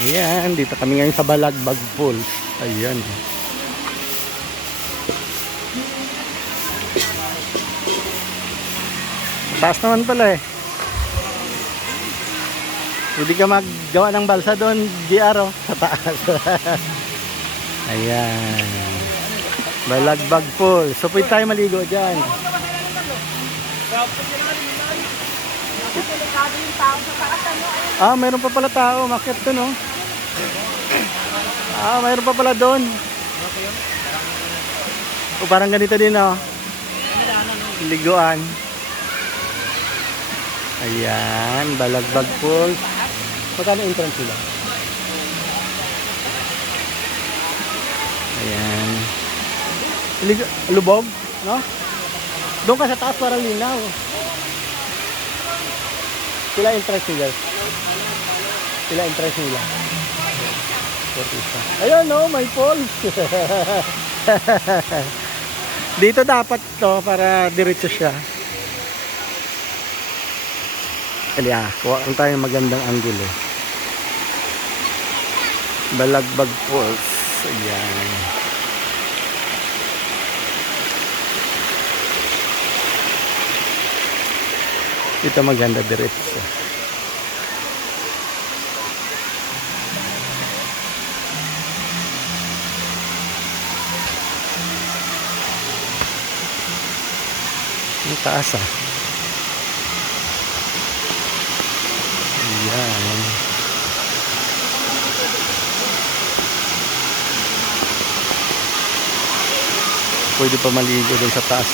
Ayan, dito kami ngayon sa Balagbag Falls. Ayan. Taas naman pala eh. Pwede ka maggawa ng balsa doon, GR oh, sa taas. Ayan. Balagbag Falls. So pwede tayo maligo dyan. Ah, mayroon pa pala tao. Makit to, no? Ah, mayroon pa pala doon. O parang ganito din, no? Liguan. Ayan, Balagbag Falls. Magkano entrance nila? Ayan. Lig lubog, no? Doon ka sa taas parang linaw. Sila entrance nila. Sila entrance nila. Ayun, no, may falls. Dito dapat to para diretso siya. Kaya, kuha lang tayo ng magandang angulo. Balagbag Falls. Ayan. Ito maganda diretso. Ang taas ah. Ayan. Pwede pa maligo dun sa taas.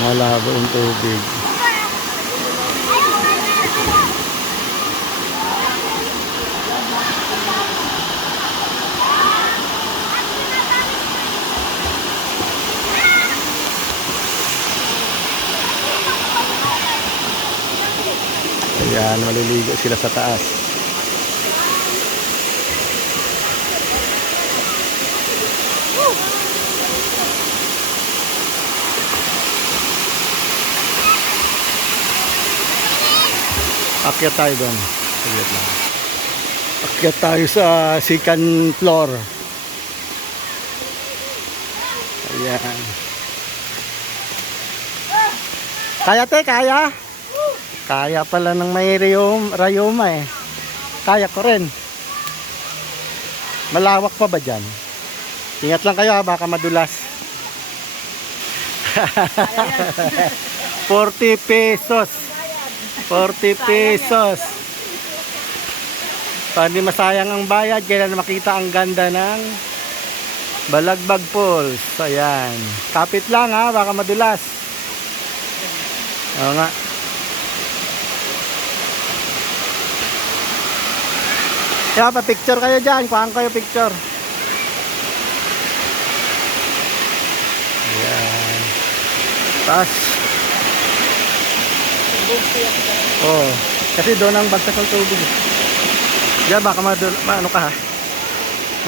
Malabo yung tubig. Ayan, maliligo sila sa taas. Akyat tayo doon. Saglit lang. Akyat tayo sa second floor. Ayan. Kaya te, kaya? Kaya pala ng may rayom, rayoma eh. Kaya ko rin. Malawak pa ba dyan? Ingat lang kayo ha, baka madulas. 40 pesos. 40 pesos. Hindi masayang ang bayad, kailan makita ang ganda ng Balagbag Falls. Ayan. Kapit lang ha, baka madulas. Oo nga. Kaya pa picture kayo dyan. Kuhaan kayo picture. Ayan. Tapos. Oh, kasi doon ang bagsak ng tubig. Diyan baka madul ma ano ka ha?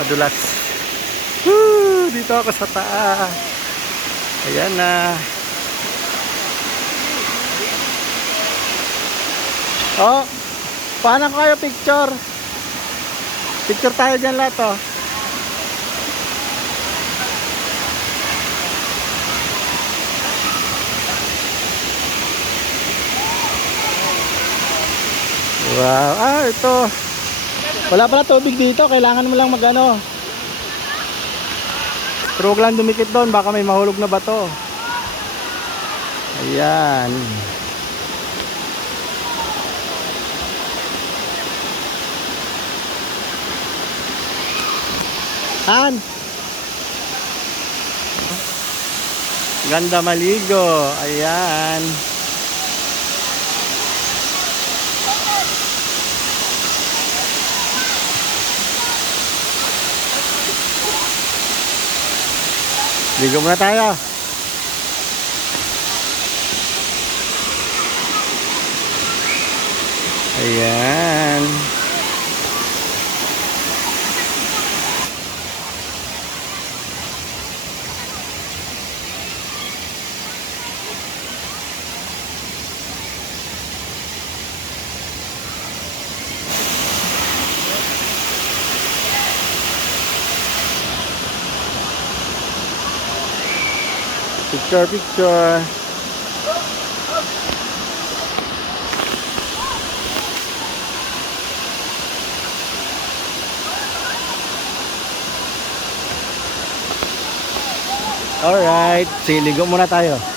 Madulas. Woo! Dito ako sa taas. Ayan na. Oh, paano ko kayo picture? Picture tayo dyan lahat oh. Wow, ah ito. Wala pala tubig dito, kailangan mo lang magano. Pero huwag lang dumikit doon, baka may mahulog na bato. Ayan. Han. Ganda maligo. Ayan. Ligo muna tayo. Ayan. Picture, picture. Alright, siligo muna tayo.